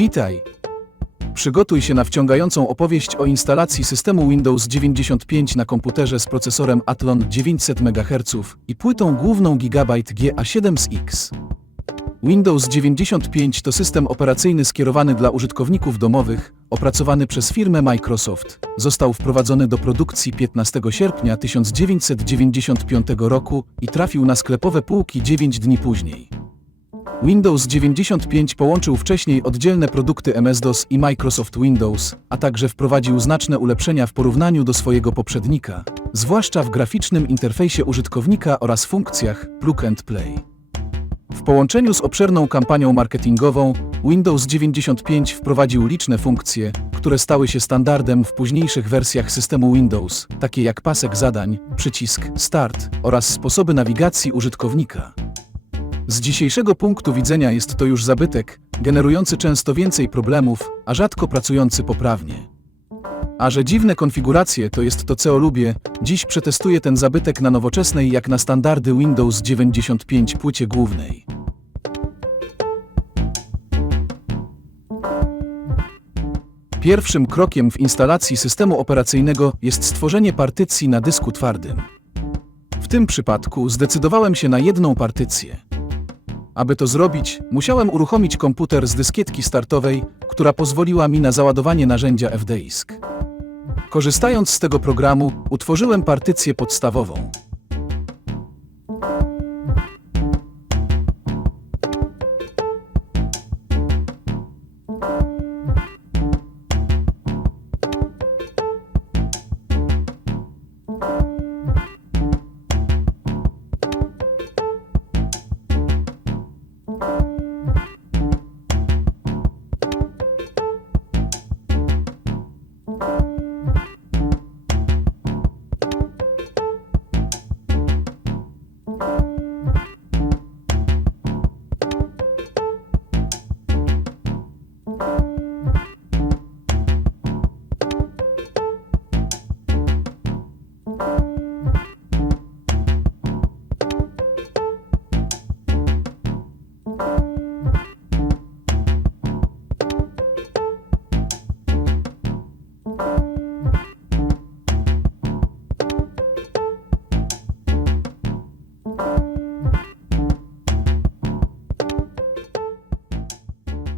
Witaj! Przygotuj się na wciągającą opowieść o instalacji systemu Windows 95 na komputerze z procesorem Athlon 900 MHz i płytą główną Gigabyte GA7X. Windows 95 to system operacyjny skierowany dla użytkowników domowych, opracowany przez firmę Microsoft. Został wprowadzony do produkcji 15 sierpnia 1995 roku i trafił na sklepowe półki 9 dni później. Windows 95 połączył wcześniej oddzielne produkty MS-DOS i Microsoft Windows, a także wprowadził znaczne ulepszenia w porównaniu do swojego poprzednika, zwłaszcza w graficznym interfejsie użytkownika oraz funkcjach Plug and Play. W połączeniu z obszerną kampanią marketingową, Windows 95 wprowadził liczne funkcje, które stały się standardem w późniejszych wersjach systemu Windows, takie jak pasek zadań, przycisk Start oraz sposoby nawigacji użytkownika. Z dzisiejszego punktu widzenia jest to już zabytek, generujący często więcej problemów, a rzadko pracujący poprawnie. A że dziwne konfiguracje to jest to, co lubię, dziś przetestuję ten zabytek na nowoczesnej jak na standardy Windows 95 płycie głównej. Pierwszym krokiem w instalacji systemu operacyjnego jest stworzenie partycji na dysku twardym. W tym przypadku zdecydowałem się na jedną partycję. Aby to zrobić, musiałem uruchomić komputer z dyskietki startowej, która pozwoliła mi na załadowanie narzędzia fdisk. Korzystając z tego programu, utworzyłem partycję podstawową.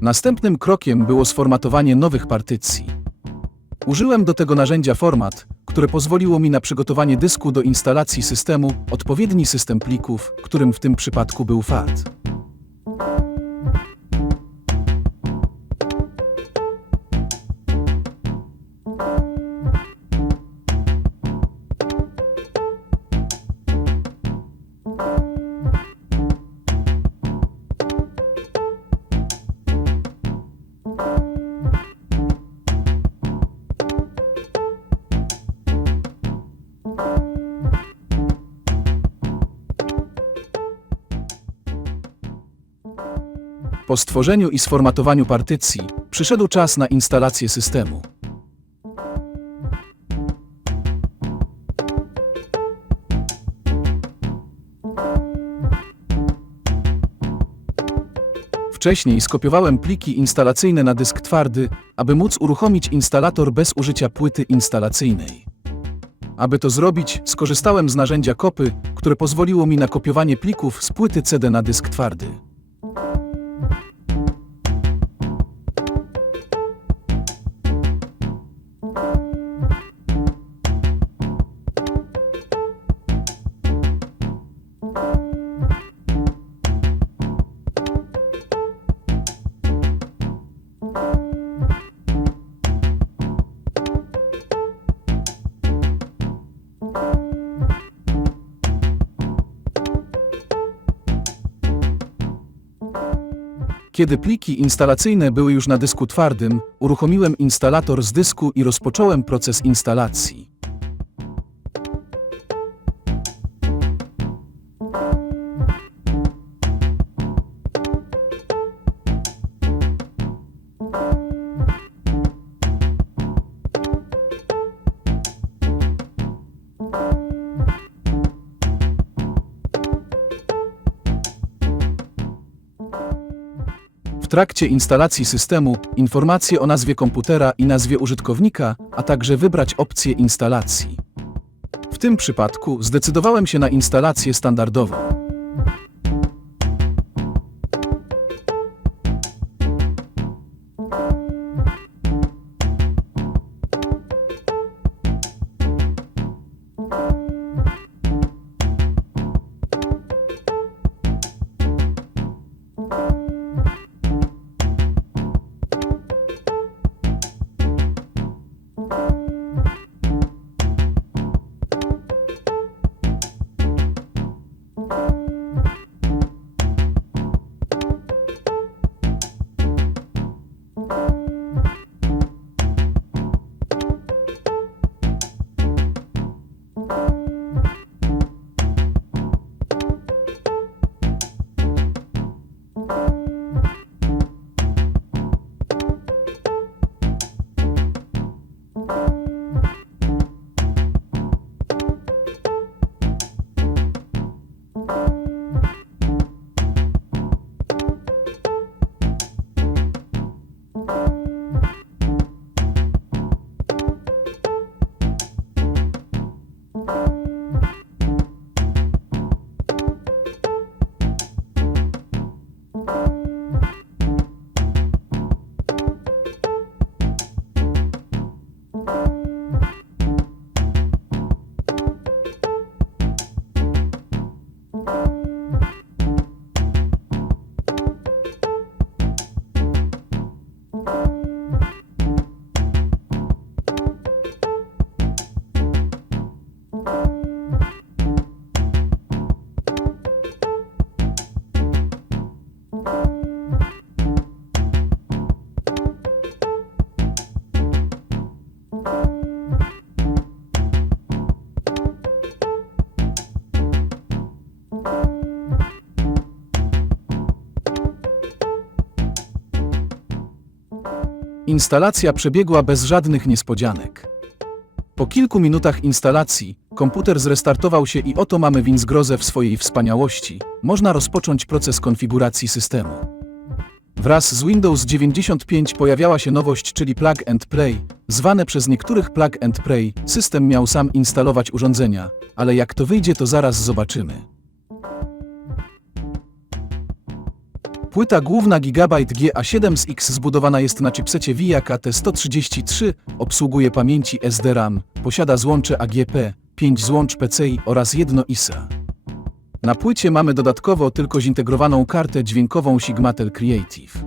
Następnym krokiem było sformatowanie nowych partycji. Użyłem do tego narzędzia Format, które pozwoliło mi na przygotowanie dysku do instalacji systemu, odpowiedni system plików, którym w tym przypadku był FAT. Po stworzeniu i sformatowaniu partycji, przyszedł czas na instalację systemu. Wcześniej skopiowałem pliki instalacyjne na dysk twardy, aby móc uruchomić instalator bez użycia płyty instalacyjnej. Aby to zrobić, skorzystałem z narzędzia Kopy, które pozwoliło mi na kopiowanie plików z płyty CD na dysk twardy. Kiedy pliki instalacyjne były już na dysku twardym, uruchomiłem instalator z dysku i rozpocząłem proces instalacji. trakcie instalacji systemu informacje o nazwie komputera i nazwie użytkownika, a także wybrać opcję instalacji. W tym przypadku zdecydowałem się na instalację standardową. Instalacja przebiegła bez żadnych niespodzianek. Po kilku minutach instalacji komputer zrestartował się i oto mamy Windows w swojej wspaniałości. Można rozpocząć proces konfiguracji systemu. Wraz z Windows 95 pojawiała się nowość, czyli Plug and Play. Zwane przez niektórych Plug and Play, system miał sam instalować urządzenia, ale jak to wyjdzie, to zaraz zobaczymy. Płyta główna Gigabyte GA7X zbudowana jest na chipsecie VIA KT133, obsługuje pamięci SD-RAM, posiada złącze AGP, 5 złącz PCI oraz jedno ISA. Na płycie mamy dodatkowo tylko zintegrowaną kartę dźwiękową Sigmatel Creative.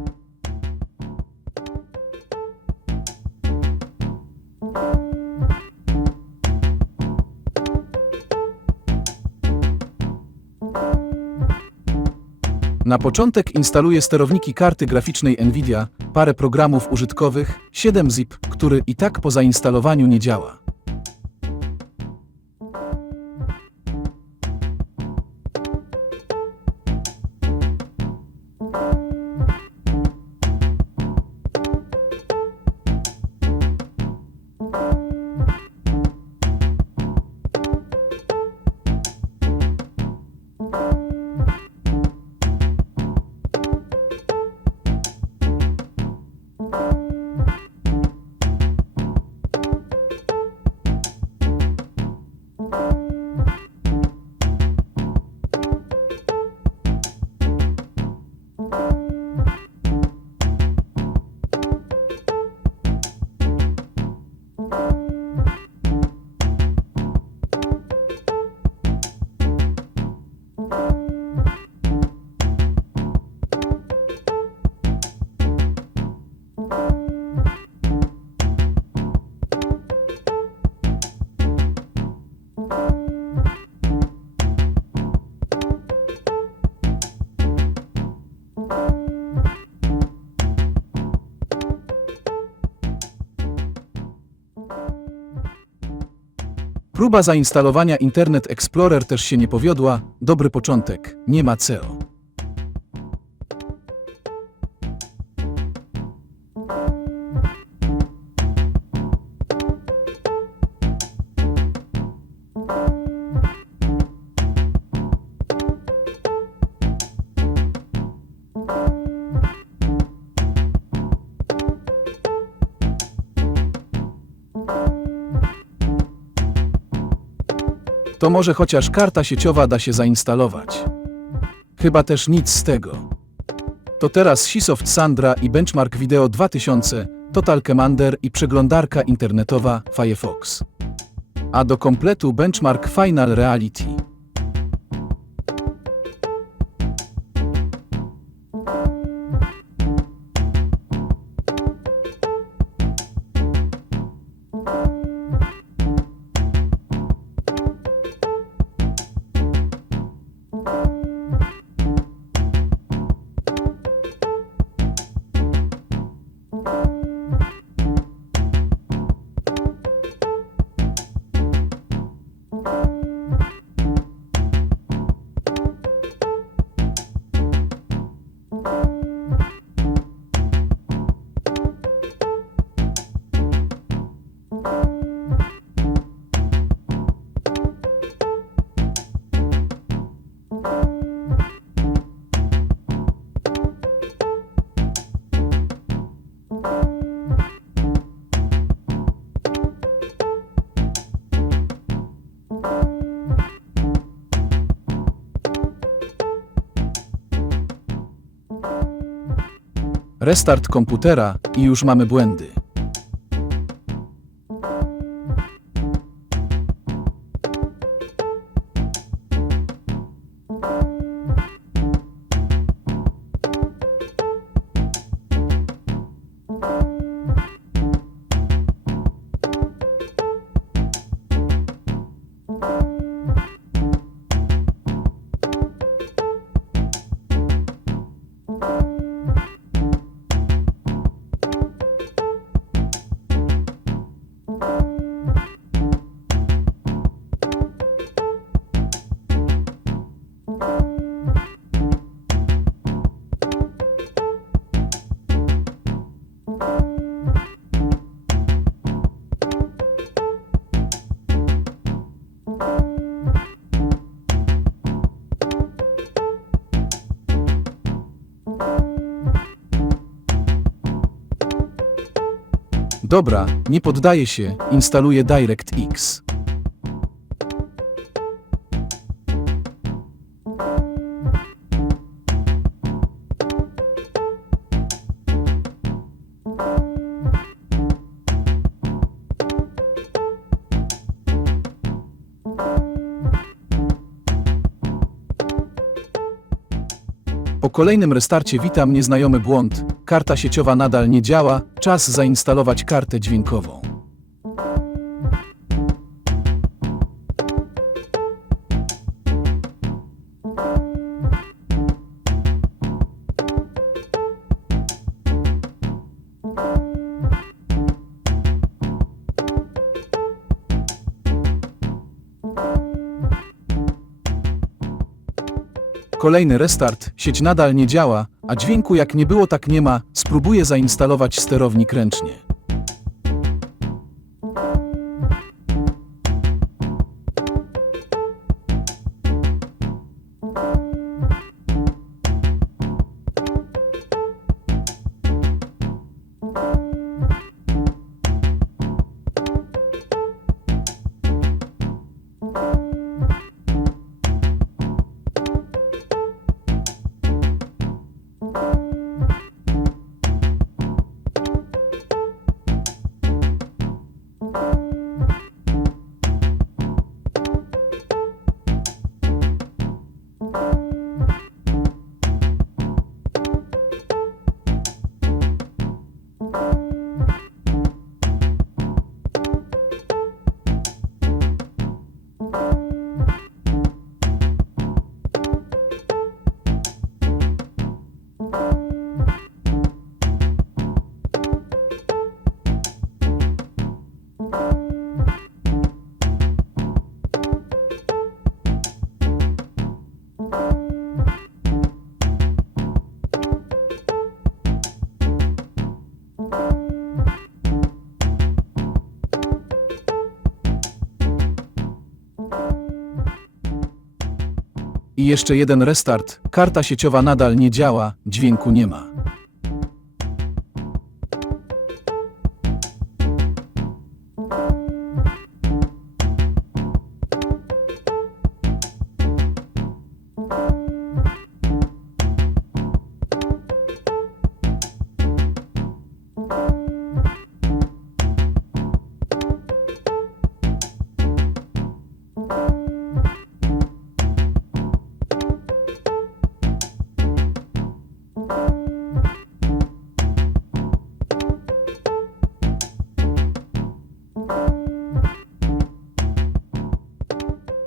Na początek instaluję sterowniki karty graficznej NVIDIA, parę programów użytkowych, 7-zip, który i tak po zainstalowaniu nie działa. Próba zainstalowania Internet Explorer też się nie powiodła. Dobry początek, nie ma co. To może chociaż karta sieciowa da się zainstalować. Chyba też nic z tego. To teraz Sisoft Sandra i Benchmark Video 2000, Total Commander i przeglądarka internetowa Firefox. A do kompletu Benchmark Final Reality. Restart komputera i już mamy błędy. Dobra, nie poddaję się, instaluję DirectX. Po kolejnym restarcie wita mnie znajomy błąd. Karta sieciowa nadal nie działa, czas zainstalować kartę dźwiękową. Kolejny restart, sieć nadal nie działa, a dźwięku jak nie było tak nie ma, spróbuję zainstalować sterownik ręcznie. I jeszcze jeden restart, karta sieciowa nadal nie działa, dźwięku nie ma.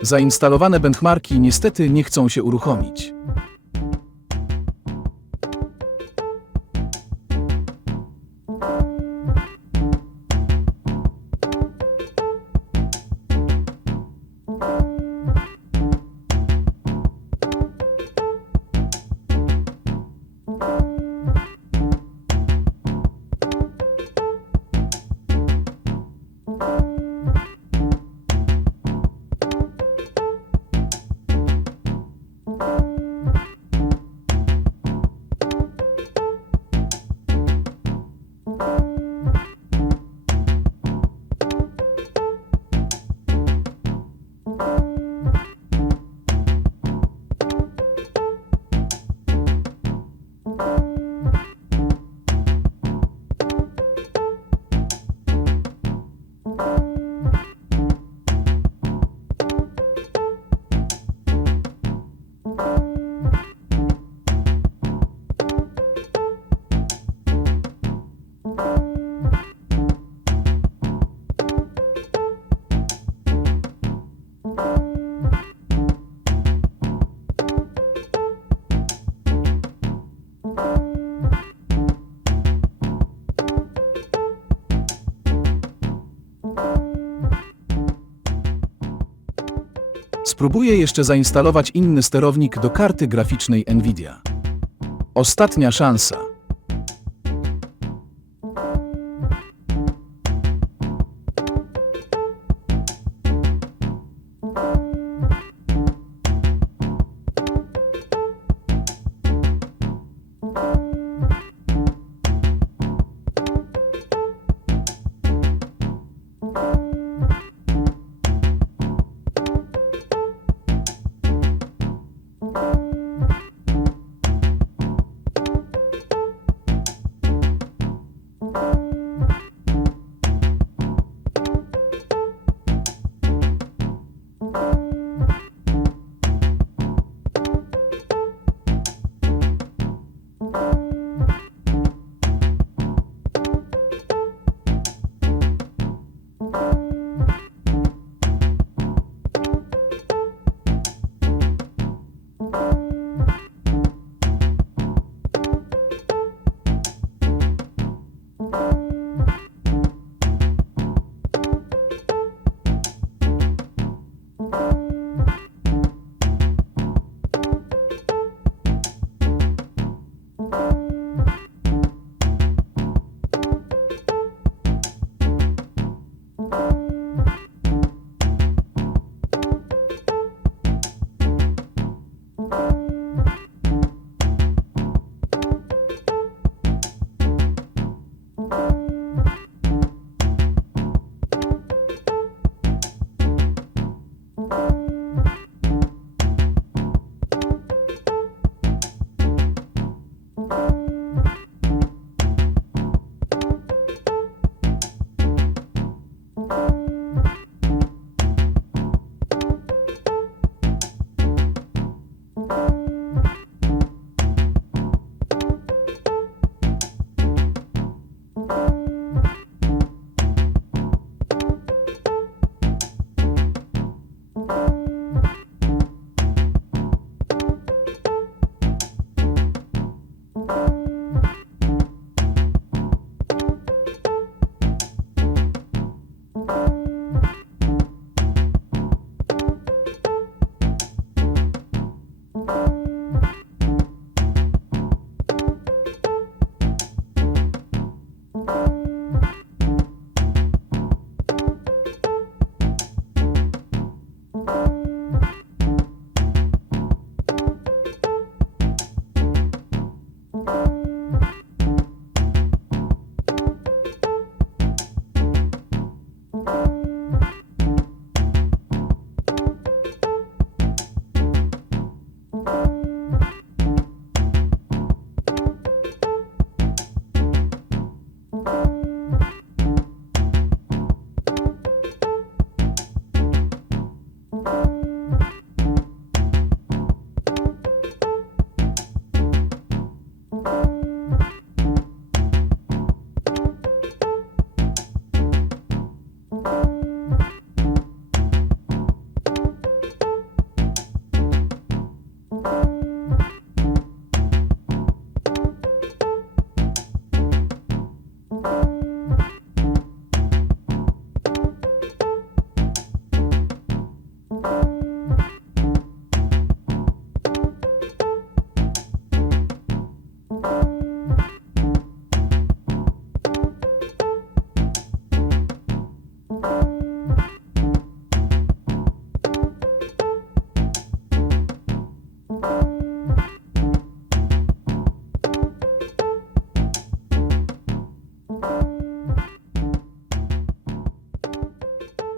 Zainstalowane benchmarki niestety nie chcą się uruchomić. Spróbuję jeszcze zainstalować inny sterownik do karty graficznej Nvidia. Ostatnia szansa.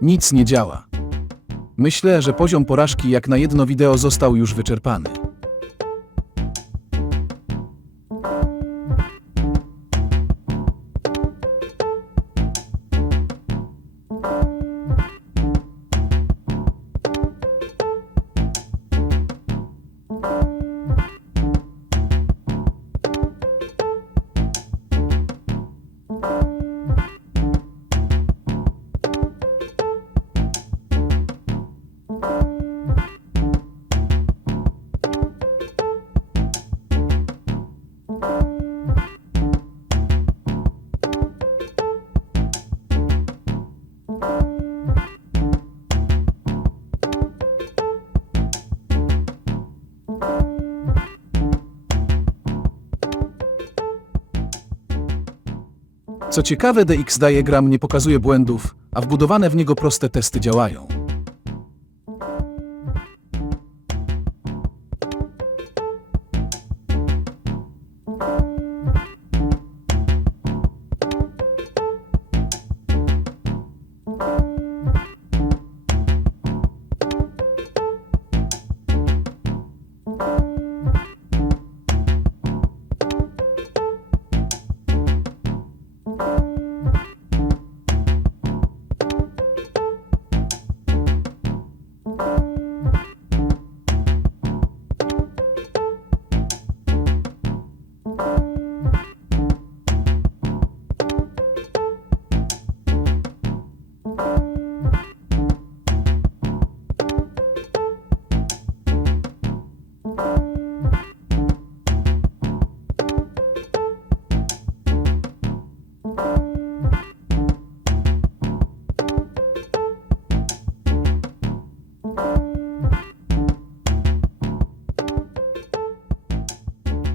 Nic nie działa. Myślę, że poziom porażki jak na jedno wideo został już wyczerpany. Co ciekawe, DX Diagram nie pokazuje błędów, a wbudowane w niego proste testy działają.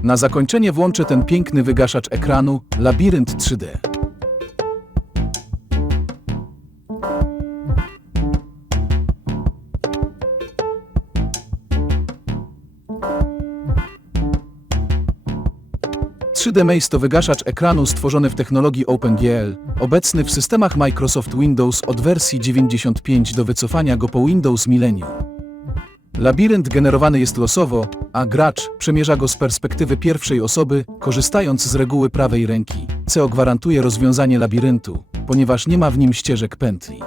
Na zakończenie włączę ten piękny wygaszacz ekranu Labirynt 3D. Maze to wygaszacz ekranu stworzony w technologii OpenGL, obecny w systemach Microsoft Windows od wersji 95 do wycofania go po Windows Millennium. Labirynt generowany jest losowo, a gracz przemierza go z perspektywy pierwszej osoby, korzystając z reguły prawej ręki, co gwarantuje rozwiązanie labiryntu, ponieważ nie ma w nim ścieżek pętli.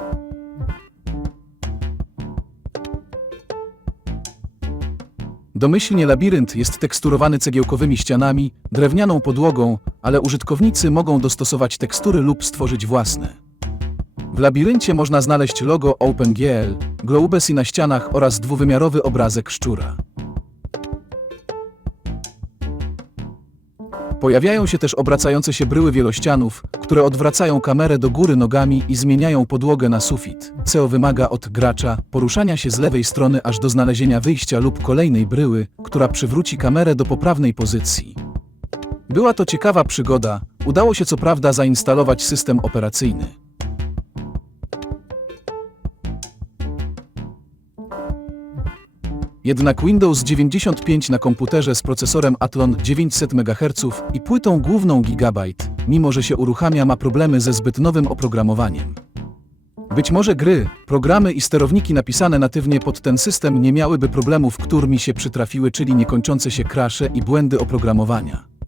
Domyślnie labirynt jest teksturowany cegiełkowymi ścianami, drewnianą podłogą, ale użytkownicy mogą dostosować tekstury lub stworzyć własne. W labiryncie można znaleźć logo OpenGL, Globusy na ścianach oraz dwuwymiarowy obrazek szczura. Pojawiają się też obracające się bryły wielościanów, które odwracają kamerę do góry nogami i zmieniają podłogę na sufit, co wymaga od gracza poruszania się z lewej strony aż do znalezienia wyjścia lub kolejnej bryły, która przywróci kamerę do poprawnej pozycji. Była to ciekawa przygoda, udało się co prawda zainstalować system operacyjny. Jednak Windows 95 na komputerze z procesorem Athlon 900 MHz i płytą główną Gigabyte, mimo że się uruchamia, ma problemy ze zbyt nowym oprogramowaniem. Być może gry, programy i sterowniki napisane natywnie pod ten system nie miałyby problemów, które mi się przytrafiły, czyli niekończące się crashe i błędy oprogramowania.